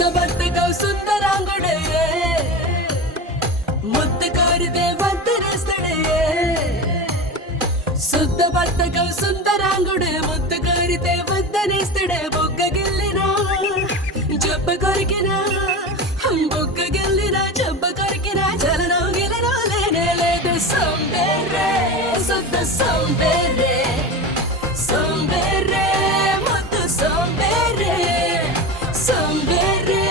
ಸುತ್ತ ಬತ್ತಕವು ಸುಂದರಾಂಗುಡೆಯೇ ಮುತ್ತು ಕೋರಿದೆ ವಂದನೆಸ್ತಡೆಯೇ ಸುತ್ತ ಬತ್ತಕವು ಸುಂದರಾಂಗುಡೆ ಮುತ್ತು ಕೋರಿದೆ ವಂದನೆಸ್ತಡೆ ಬೊగ్గ ಗೆಲ್ಲಿನ ಜಬ್ಬ ಕೊರಿಕಿನ బొక్క గెల్లినా చెబ్బ కొరికినా చలనం గిలనో లేనే లేదు సోంబేరే సుద్ద సోంబేరే సోంబేరే ముద్దు సోంబేరే సోంబేరే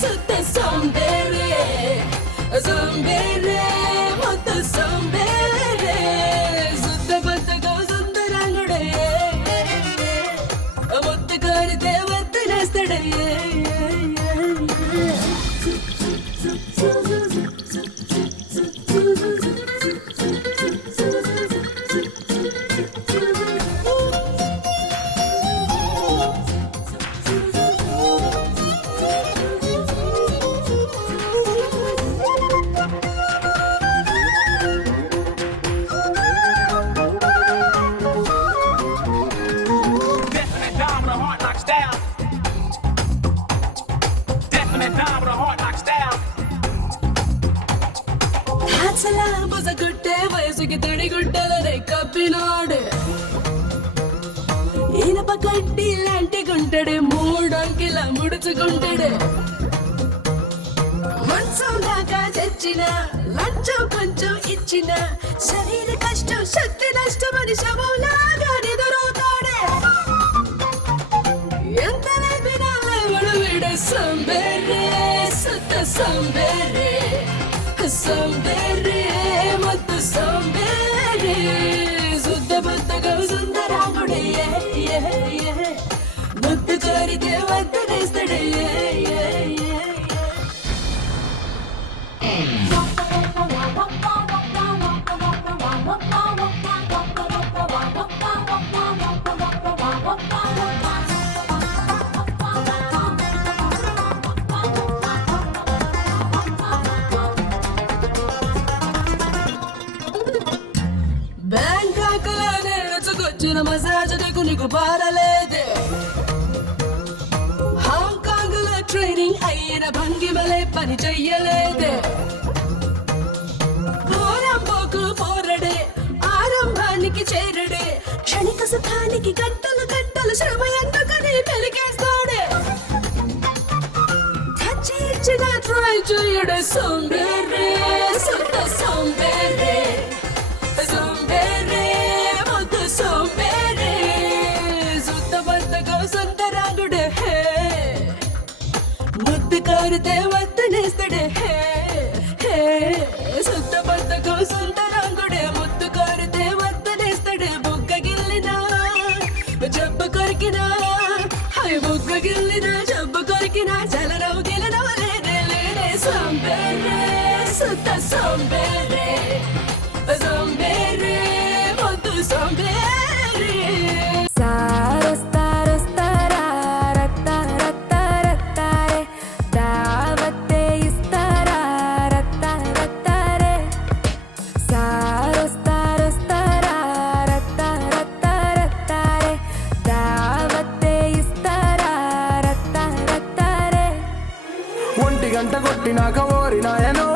సుద్ద సోంబేరే సోంబేరే ముద్దు సోంబేరే సుద్ద బద్దగా సుందరంగుడే ముద్దు కోరితే వద్దనేస్తడే బుసగుట్టే వయసుకి తడిగుడ్డలనే కప్పినాడు ఇనప కడ్డి లాంటి గుంటడు మూడంకిల ముడుచుకుంటాడు మంచం దాకా చచ్చిన లంచం కొంచెం ఇచ్చిన శరీర కష్టం శక్తి నష్టం అని శవంలాగా నిదురుతాడే ఎంత లేపినా లేవడు వీడు సోంబేరే సుత్త సోంబేరే సోంబేరే ముద్దు సోంబేరే శుద్ధ బుద్ధగా సుందరాముడే ముద్దు కోరితే వద్దనేస్తడే బ్యాంకాకులో నేర్చుకొచ్చిన మసాజ్ నీకు పారలేదే హాంకాంగ్ లో ట్రైనింగ్ అయిన భంగిమలే పని చెయ్యలేదే పోరంబోకు పోరడే ఆరంభానికి చేరడే క్షణిక సుఖానికి గంటలు గంటలు శ్రమ ఎందుకని పెలికేస్తాడే ఖర్చు ఇచ్చిన ట్రై చేయడే సోంబేరే సుత్త సోంబేరే సోంబేరే ముద్దు సోంబేరే సుత్త బద్దగా సుందరాంగుడే ముద్దు కోరితే వద్దనేస్తడే సుత్త బద్దగా సుందరాంగుడే ముద్దు కోరితే వద్దనేస్తడే బొగ్గ గిల్లినా జబ్బ కొరికినా బొగ్గ గిల్లినా జబ్బ కొరికినా చలనవు గిలనవ లేనే లేనే సోంబేరే సుత్త సోంబేరే సోంబేరే ముద్దు సోంబేరే సారస్తారస్తారా రత్తా రత్తా రత్తారే దావతే ఇస్తారా రత్తా రత్తారే సారస్తారస్తారా రత్తా రత్తా రత్తారే దావతే ఇస్తారా రత్తా రత్తారే ఒంటి గంట కొట్టినాక ఓరి నాయనో